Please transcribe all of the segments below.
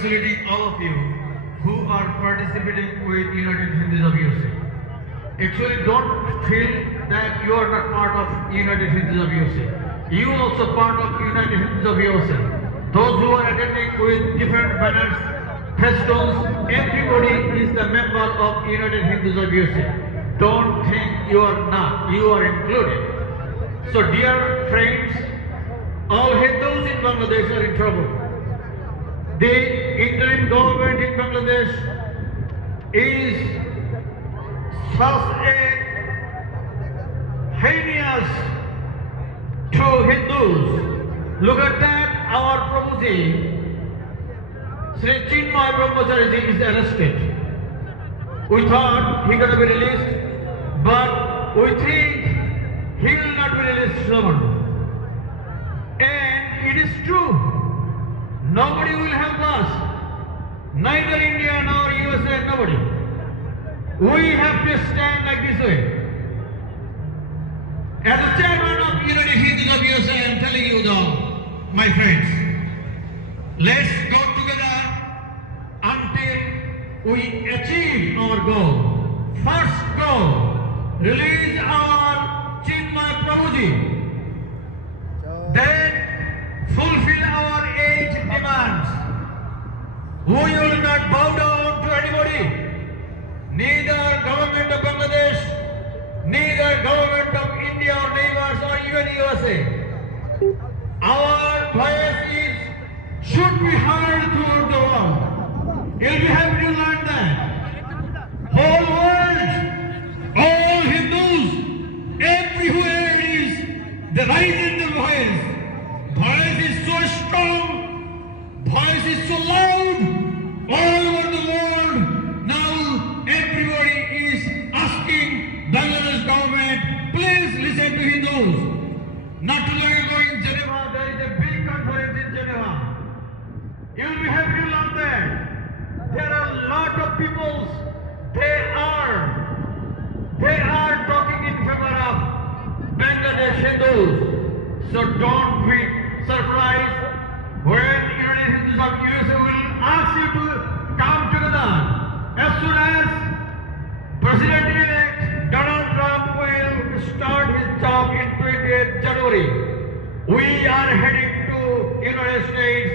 congratulating all of you who are participating with United Hindus of USA. Actually, don't feel that you are not part of United Hindus of USA. You also part of United Hindus of USA. Those who are attending with different banners, festoons, everybody is the member of United Hindus of USA. Don't think you are not, you are included. So dear friends, all Hindus in Bangladesh are in trouble. The interim government in Bangladesh is such a heinous to Hindus. Look at that, our Prabhuji, Sri Chinmay Brahmacharya is arrested. We thought he gonna be released, but we think he will not be released soon. Neither India nor USA, nobody. We have to stand like this way. As a chairman of United Hindus of USA, I am telling you though, my friends, let's go together until we achieve our goal. First goal, release our Chinmay Prabhuji. Then fulfill our eight demands. We will not bow down to anybody. Neither government of Bangladesh, neither government of India or neighbors or even USA. Our voice is should be heard throughout the world. You'll be happy to learn that. Whole world, all Hindus, everywhere is the rise in the voice. Voice is so strong, voice is so loud, Not too long ago in Geneva, there is a big conference in Geneva. You'll be happy to learn that. There are a lot of peoples, they are, they are talking in favor of Bangladesh Hindus. So don't be surprised when United Hindus of USA will ask you to come together. As soon as we are heading to United States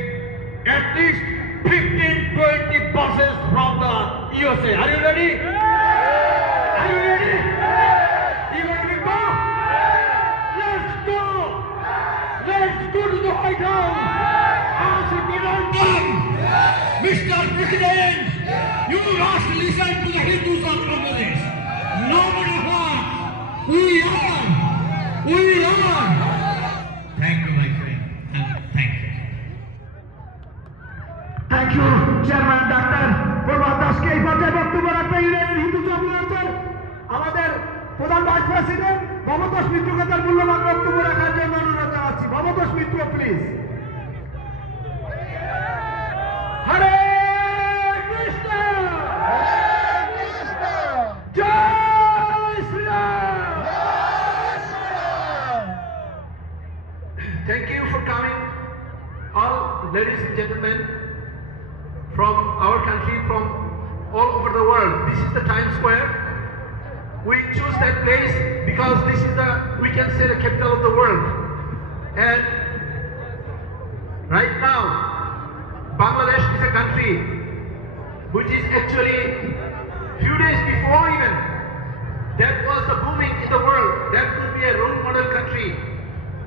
at least 15, 20 buses from the USA. Are you ready? Are you ready? You ready to go? Let's go! Let's go to the White House! Ask Donald Trump! Mr. President, you must listen to the Hindus of Bangladesh. No matter what, we are, we are. Chairman doctor Prabhat দাসকে এই পর্যায়ে বক্তব্য রাখবে United Hindu জমিয়তের আমাদের প্রধান vice president Bhabatosh মিত্রকে তার মূল্যবান বক্তব্য রাখার জন্য অনুরোধ জানাচ্ছি। Bhabatosh Mitra please Thank you for coming, all ladies and gentlemen Square. We choose that place because this is the, we can say the capital of the world. And right now, Bangladesh is a country which is actually few days before even that was the booming in the world. That could be a role model country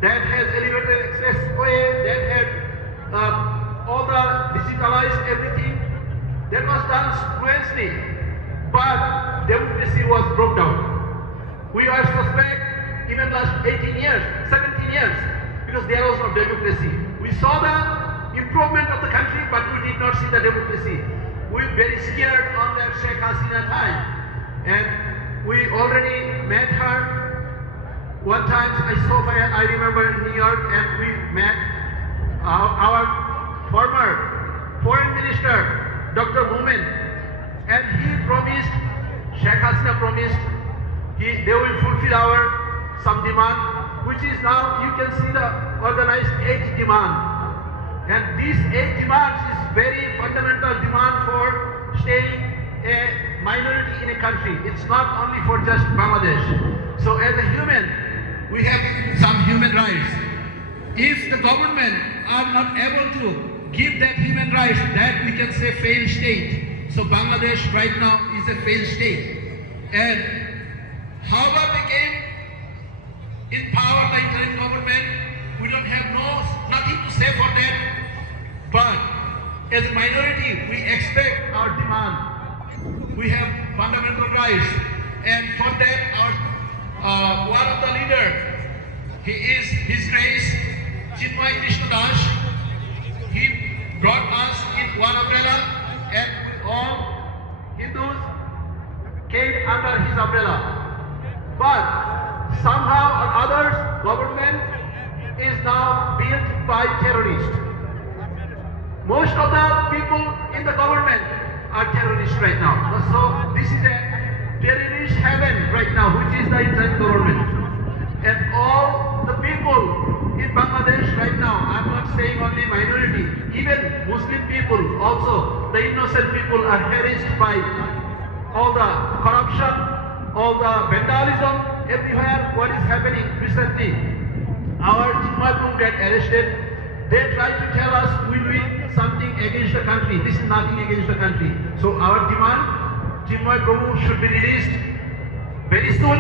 that has elevated expressway, that had uh, all the digitalized everything. That was done fluently, but democracy was broke down. We are suspect even last 18 years, 17 years, because there was no democracy. We saw the improvement of the country, but we did not see the democracy. We were very scared on that Sheikh Hasina time, and we already met her one time I saw her, I remember in New York and we met our, our former foreign minister, Dr. Moomin, and he promised, Sheikh Hasina promised, he, they will fulfill our some demand, which is now you can see the organized age demand. And these eight demands is very fundamental demand for staying a minority in a country. It's not only for just Bangladesh. So as a human, we have some human rights. If the government are not able to give that human rights, that we can say failed state. So Bangladesh right now a failed state. And however they came in power, by interim government, we don't have no nothing to say for that. But as a minority, we expect our demand. We have fundamental rights, and for that, our uh, one of the leader, he is his race, Chinmay Krishna Das. He brought us in one umbrella, and we all Hindus came under his umbrella. But somehow or others, government is now built by terrorists. Most of the people in the government are terrorists right now. So this is a terrorist heaven right now, which is the interim government. And all the people in Bangladesh right now, I'm not saying only minority, even Muslim people also, the innocent people are harassed by all the corruption, all the vandalism, everywhere what is happening recently. Our Chinmay Prabhu get arrested. They try to tell us we doing something against the country. This is nothing against the country. So our demand, Chinmay Prabhu should be released very soon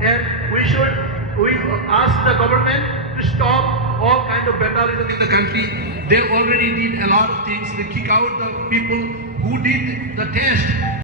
and we should we ask the government to stop all kind of vandalism in the country. They already did a lot of things. They kick out the people who did the test